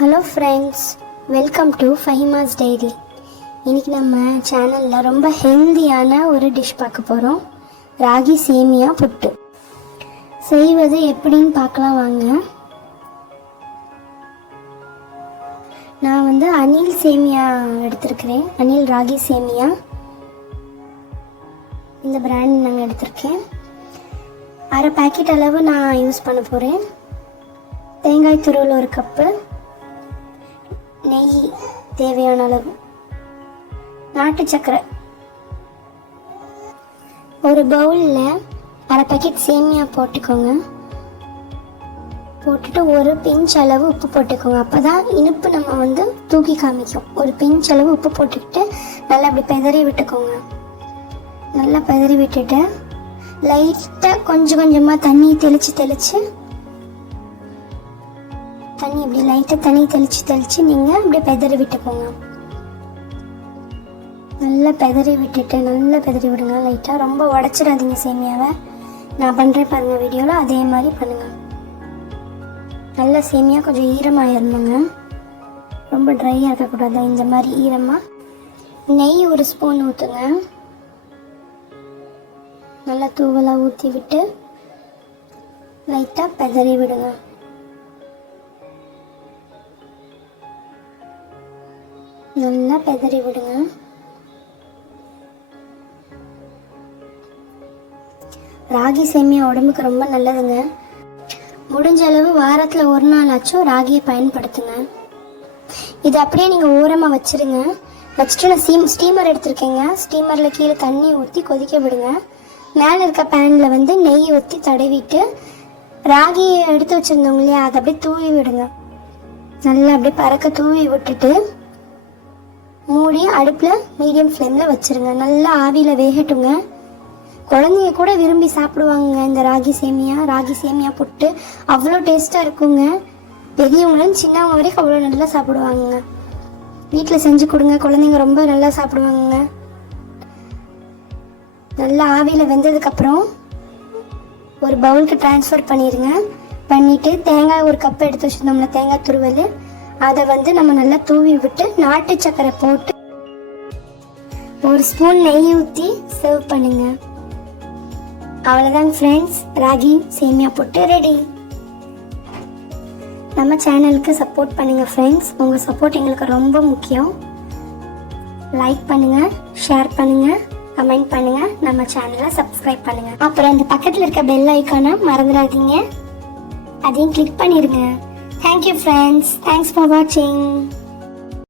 Hello friends, welcome to Fahima's diary. இன்றைக்கி நம்ம சேனலில் ரொம்ப ஹெல்தியான ஒரு டிஷ் பார்க்க போகிறோம். ராகி சேமியா புட்டு செய்வது எப்படின்னு பார்க்கலாம் வாங்க. நான் அனில் சேமியா எடுத்திருக்கிறேன். அனில் ராகி சேமியா, இந்த பிராண்ட் நாங்கள் எடுத்திருக்கேன். அரை பேக்கெட் அளவு நான் யூஸ் பண்ண போகிறேன். தேங்காய் துருவல் 1 கப்பு, நெய் தேவையான அளவு, நாட்டு சக்கரை. ஒரு பவுலில் அரை பேக்கெட் சேமியா போட்டுக்கோங்க. போட்டுட்டு ஒரு பிஞ்ச் அளவு உப்பு போட்டுக்கோங்க. அப்போ தான் இனிப்பு நம்ம தூக்கி காமிக்கும். ஒரு பிஞ்ச் அளவு உப்பு போட்டுக்கிட்டு நல்லா அப்படி பெதறி விட்டுக்கோங்க. நல்லா பெதறி விட்டுட்டு லைட்டாக கொஞ்சம் கொஞ்சமாக தண்ணி தெளித்து இப்படி லைட்டாக தண்ணி தெளித்து நீங்கள் அப்படியே பெதறி விட்டுக்கோங்க. நல்லா பெதறி விட்டுட்டு நல்லா பெதறி விடுங்க. லைட்டாக ரொம்ப உடச்சிடாதீங்க சேமியாவை. நான் பண்ணுறேன் பாருங்கள் வீடியோவில், அதே மாதிரி பண்ணுங்கள். நல்லா சேமியா கொஞ்சம் ஈரமாக இருந்துங்க, ரொம்ப ட்ரையாக இருக்கக்கூடாது. இந்த மாதிரி ஈரமாக. நெய் 1 ஸ்பூன் ஊற்றுங்க. நல்லா தூவலாக ஊற்றி விட்டு லைட்டாக பெதறி விடுங்க. நல்லா பெதறி விடுங்க. ராகி சேமியா உடம்புக்கு ரொம்ப நல்லதுங்க. முடிஞ்ச அளவு வாரத்தில் 1 நாள் ஆச்சும் ராகியை பயன்படுத்துங்க. இது அப்படியே நீங்கள் ஓரமாக வச்சுருங்க. வச்சுட்டு நான் ஸ்டீமர் எடுத்துருக்கேங்க. ஸ்டீமரில் கீழே தண்ணி ஊற்றி கொதிக்க விடுங்க. மேலே இருக்க பேனில் நெய் ஊற்றி தடவிட்டு ராகியை எடுத்து வச்சுருந்தோங்க இல்லையா, அதை அப்படியே தூவி விடுங்க. நல்லா அப்படியே பறக்க தூவி விட்டுட்டு மூடி அடுப்பில் மீடியம் ஃப்ளேமில் வச்சுருங்க. நல்லா ஆவியில் வேகட்டுங்க. குழந்தைங்க கூட விரும்பி சாப்பிடுவாங்க இந்த ராகி சேமியா புட்டு. அவ்வளோ டேஸ்ட்டாக இருக்குங்க. பெரியவங்களும் சின்னவங்க வரைக்கும் அவ்வளோ நல்லா சாப்பிடுவாங்க. வீட்டில் செஞ்சு கொடுங்க, குழந்தைங்க ரொம்ப நல்லா சாப்பிடுவாங்க. நல்லா ஆவியில் வெந்ததுக்கப்புறம் ஒரு பவுலுக்கு ட்ரான்ஸ்ஃபர் பண்ணிடுங்க. பண்ணிவிட்டு தேங்காய் 1 கப் எடுத்து வச்சுருந்தோம்ல, தேங்காய் துருவல், அதை நம்ம நல்லா தூவி விட்டு நாட்டு சக்கரை போட்டு 1 ஸ்பூன் நெய் ஊற்றி சர்வ் பண்ணுங்க. அவ்வளோதாங்க ஃப்ரெண்ட்ஸ், ராகி சேமியா புட்டு ரெடி. நம்ம சேனலுக்கு சப்போர்ட் பண்ணுங்க ஃப்ரெண்ட்ஸ். உங்கள் சப்போர்ட் எங்களுக்கு ரொம்ப முக்கியம். லைக் பண்ணுங்க, ஷேர் பண்ணுங்க, கமெண்ட் பண்ணுங்க, நம்ம சேனலை சப்ஸ்கிரைப் பண்ணுங்க. அப்புறம் அந்த பக்கத்தில் இருக்க பெல் ஐக்கானை மறந்துடாதீங்க, அதையும் கிளிக் பண்ணிடுங்க. Thank you friends. Thanks for watching.